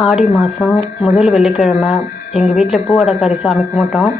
ஆடி மாதம் முதல் வெள்ளிக்கிழமை எங்கள் வீட்டில் பூவடைக்காரி சாமி கும்பிட்டோம்.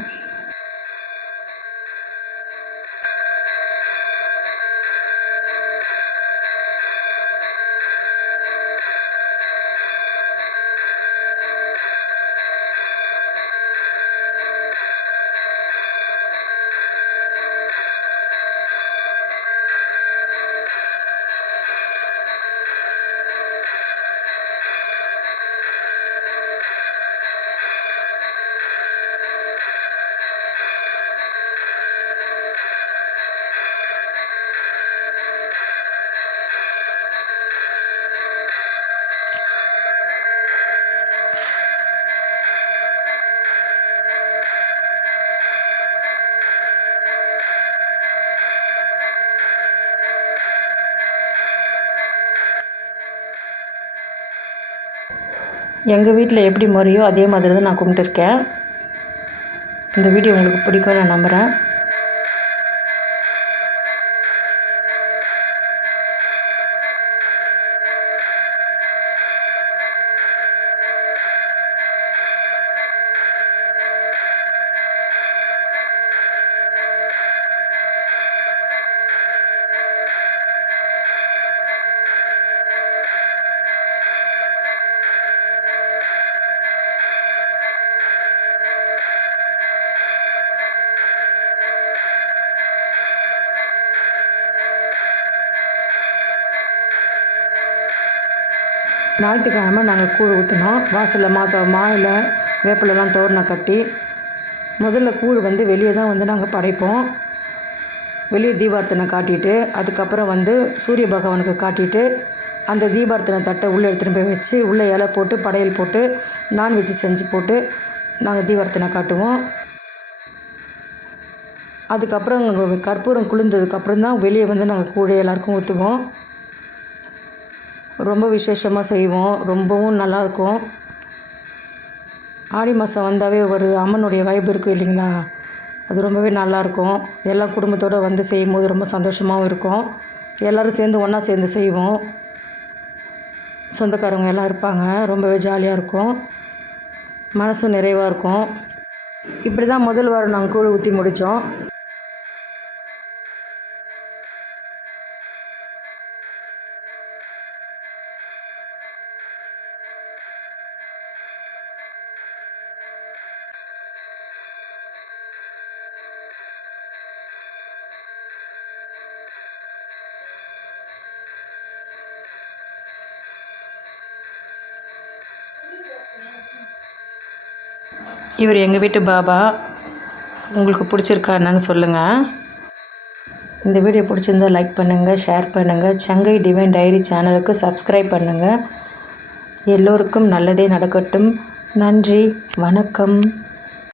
எங்கள் வீட்டில் எப்படி முறையோ அதே மாதிரி தான் நான் கும்பிட்டுருக்கேன். இந்த வீடியோ உங்களுக்கு பிடிக்கும்னு நான் நம்புகிறேன். ஞாயிற்றுக்கிழமை நாங்கள் கூழ் ஊற்றினோம். வாசலில் மாயில் வேப்பிலெலாம் தோரணம் கட்டி முதல்ல கூழ் வெளியே தான் நாங்கள் படைப்போம். வெளியே தீபார்த்தனை காட்டிட்டு அதுக்கப்புறம் சூரிய பகவானுக்கு காட்டிட்டு அந்த தீபார்த்தனை தட்டை உள்ளே எடுத்துகிட்டு போய் வச்சு உள்ளே இலை போட்டு படையல் போட்டு நான்வெஜ்ஜு செஞ்சு போட்டு நாங்கள் தீபார்த்தனை காட்டுவோம். அதுக்கப்புறம் கற்பூரம் குளிர்ந்ததுக்கப்புறம் தான் வெளியே நாங்கள் கூழ் எல்லாருக்கும் ஊற்றுவோம். ரொம்ப விசேஷமாக செய்வோம். ரொம்பவும் நல்லாயிருக்கும். ஆடி மாதம் வந்தாவே ஒரு அம்மனுடைய வைப் இருக்குது இல்லைங்களா, அது ரொம்பவே நல்லாயிருக்கும். எல்லாம் குடும்பத்தோடு செய்யும்போது ரொம்ப சந்தோஷமாகவும் இருக்கும். எல்லோரும் சேர்ந்து ஒன்றா சேர்ந்து செய்வோம். சொந்தக்காரங்க எல்லாம் இருப்பாங்க. ரொம்பவே ஜாலியாக இருக்கும். மனசும் நிறைவாக இருக்கும். இப்படி தான் முதல் வாரம் நாங்கள் கூழ் ஊற்றி முடித்தோம். இவர் எங்கள் வீட்டு பாபா. உங்களுக்கு பிடிச்சிருக்கா என்னன்னு சொல்லுங்கள். இந்த வீடியோ பிடிச்சிருந்தால் லைக் பண்ணுங்கள், ஷேர் பண்ணுங்கள். சங்கை டிவைன் டைரி சேனலுக்கு சப்ஸ்கிரைப் பண்ணுங்கள். எல்லோருக்கும் நல்லதே நடக்கட்டும். நன்றி, வணக்கம்.